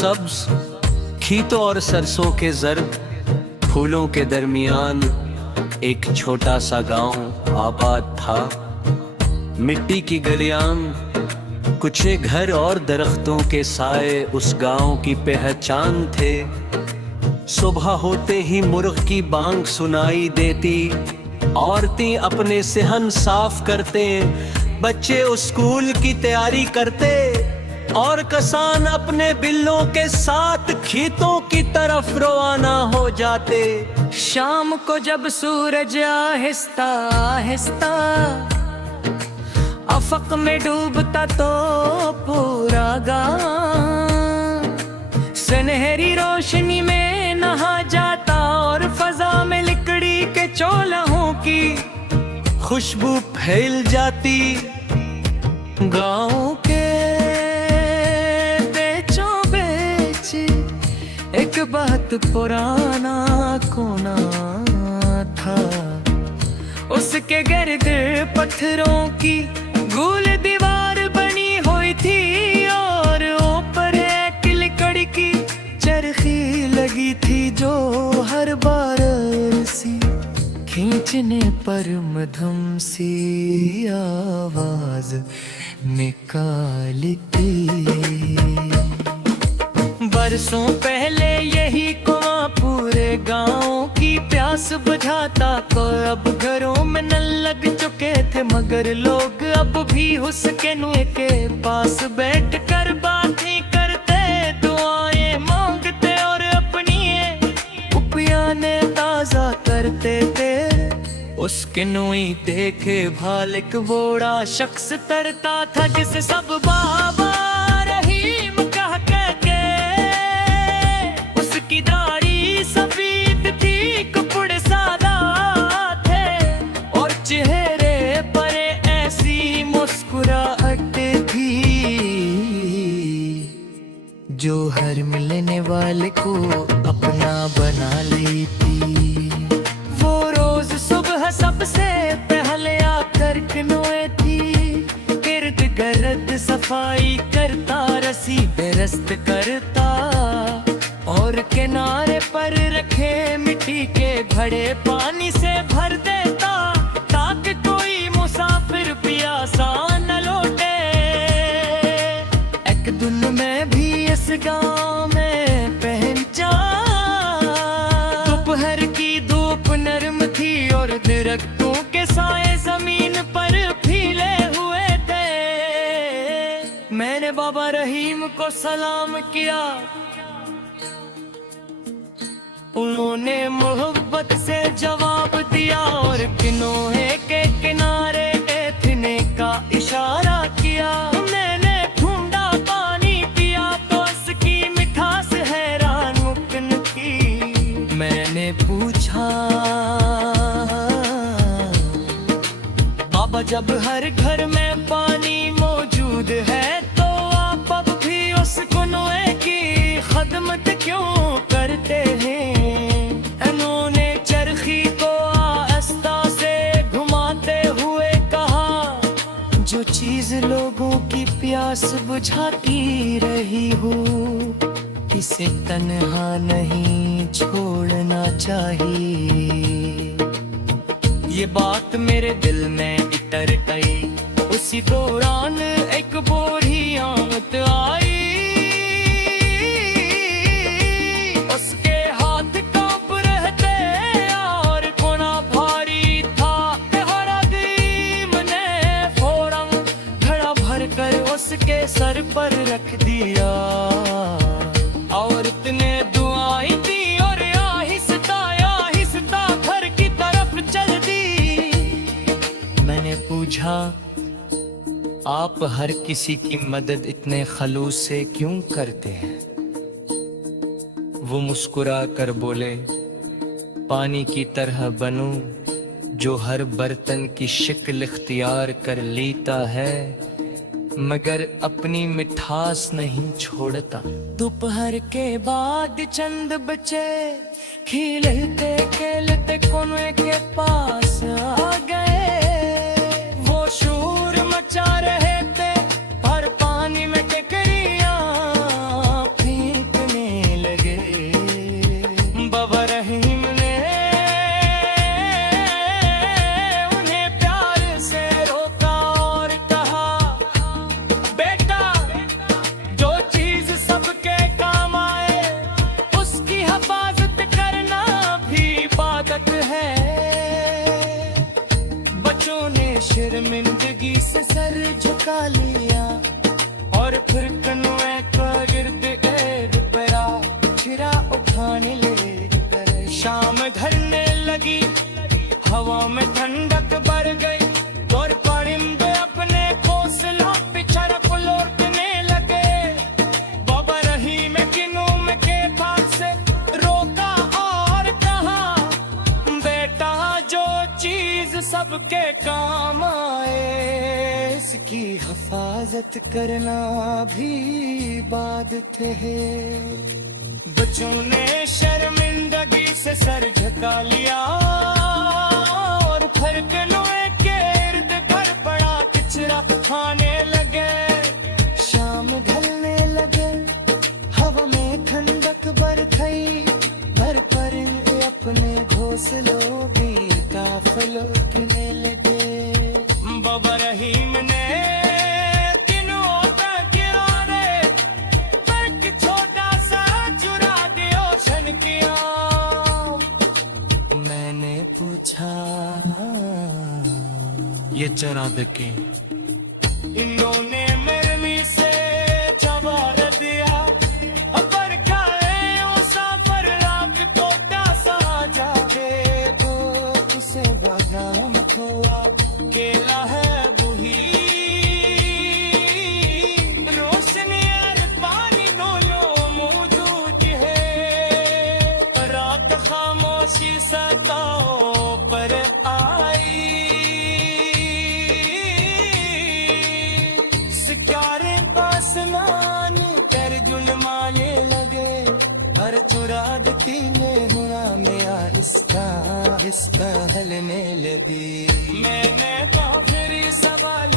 सब्ज खेतों और सरसों के जर्द फूलों के दरमियान एक छोटा सा गांव आबाद था। मिट्टी की गलियां, कुछ घर और दरख्तों के साए उस गांव की पहचान थे। सुबह होते ही मुर्ग की बांग सुनाई देती, औरतें अपने सेहन साफ करते, बच्चे स्कूल की तैयारी करते और किसान अपने बिल्लों के साथ खेतों की तरफ रवाना हो जाते। शाम को जब सूरज आहिस्ता आहिस्ता अफक में डूबता तो पूरा गांव सुनहरी रोशनी में नहा जाता और फजा में लकड़ी के चूल्हों की खुशबू फैल जाती। गांव के बेचों बेच एक बहुत पुराना कोना था। उसके गिर्द पत्थरों की गोल दीवार बनी हुई थी और ऊपर एक लकड़ी की चरखी लगी थी जो हर बार सी खींचने पर मधुम सी आवाज निकालती। बरसों पहले यही कुआं पूरे गांव की प्यास बुझाता। तो अब घरों में नल लग चुके थे, मगर लोग अब भी उसके कुएं के पास बैठ कर बातें करते, दुआएं मांगते और अपनी उपयाने ताजा करते थे। उसके नुई देखे भाल एक बूढ़ा शख्स तरता था, जिसे सब बाबा रहीम कह के। उसकी दाढ़ी सफेद थी, कपड़े सादा थे और चेहरे पर ऐसी मुस्कुराहट थी जो हर मिलने वाले को अपना बना लेती। वो रोज सुबह सबसे पहले आकर किनुए थी, गिर्द गिर्द सफाई करता, रस्सी बेरस्त करता और किनारे पर रखे मिट्टी के घड़े पानी से भर देता, ताकि कोई मुसाफिर प्यासा न लौटे। एक दिन में भी इस गांव में पहचान, दोपहर की धूप नरम थी और दरख्तों के साए जमीन पर फैले हुए थे। मैंने बाबा रहीम को सलाम किया, उन्होंने मोहब्बत से जवाब दिया और किनोहे के किनारे बैठने का इशारा किया। मैंने ठंडा पानी पिया तो उसकी मिठास हैरान मुमकिन थी। मैंने पूछा, बाबा जब हर घर में पानी मौजूद है तो आप अब भी उस कुएं की खदमत क्यों करते हैं? उन्होंने चरखी को आहिस्ता से घुमाते हुए कहा, जो चीज लोगों की प्यास बुझाती रही हो, इसे तन्हा नहीं छोड़ना चाहिए। ये बात मेरे दिल में इतर गई। उसी दौरान एक बूढ़ी औरत आई, उसके हाथ कांप रहे थे और कोना भारी था। हरदीम ने फौरन घड़ा भर कर उसके सर पर रख दिया। औरत ने दुआएं दी और आहिस्ता आहिस्ता घर की तरफ चल दी। मैंने पूछा, आप हर किसी की मदद इतने खलूस से क्यों करते हैं? वो मुस्कुरा कर बोले, पानी की तरह बनूं जो हर बर्तन की शक्ल इख्तियार कर लेता है, मगर अपनी मिठास नहीं छोड़ता। दोपहर के बाद चंद बच्चे खेलते खेलते कुएं के पास आ गए। वो शोर मचा रहे थे और पानी में टिकरियां फेंक झका लिया और फिर कनुए को गिर्द गिर्द परा फिरा उठाने ले कर शाम ढलने लगी हवा में ठंडक बढ़ गई और परिंदे अपने घोंसलों पे चरक लौटने लगे बाबा रहीम किनुम के पास से रोका और कहा बेटा जो चीज सबके काम आए इसकी हिफाजत करना भी इबादत है। बच्चों ने शर्मिंदगी से सर झुका लिया और फिर कनुए के इर्द गिर्द पड़ा कचरा खाने लगे शाम ढलने लगे हवा में ठंडक बरखई भर परिंदे अपने घोंसलों भी काफिलों लौटने लगे। बाबा रहीम ने किनुओं तक किनारे पर एक छोटा सा चुरा दियो शन किया। मैंने पूछा ये चरा दके इन्होंने मरमी से जवाब दिया पर काहे मुसाफिर रात कोटा सा जागे तो उसे बदनाम हुआ केला है बुही रोशनी और पानी दोनों मौजूद है रात खामोशी सताओ पर आई सितारे आसमान कर जुलमाने लगे हर चुरा दखीले हुआ में आहिस्ता आहिस्ता हलने लगी। मैंने तो फिर सवाल